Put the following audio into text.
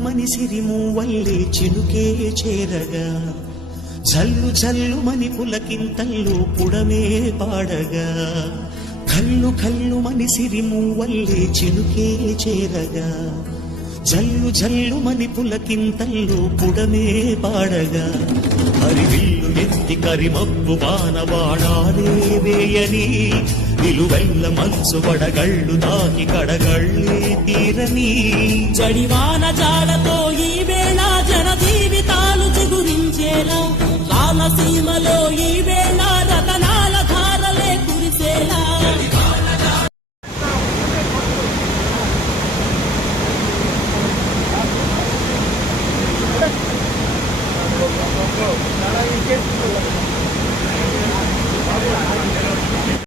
మని సిరిము వల్లే చినుకే చేరగా. జల్లు జల్లు మని పులకింతల్లు పుడమే పాడగా. కల్లు కల్లు మని సిరిము వల్లే చినుకే చేరగా. జల్లు జల్లు మని పులకింతల్లు పుడమే పాడగా. హరివిల్లు ఎత్తి కరిమబ్బు బాణవాడాలే వేయని నిలువెల్ల మనసు వడగళ్ళు దాకి కడగళ్ళే తీరని. జడివాన జాలతో ఈ వేళ జన జీవితాలు చిగురించేలా రాలసీమలో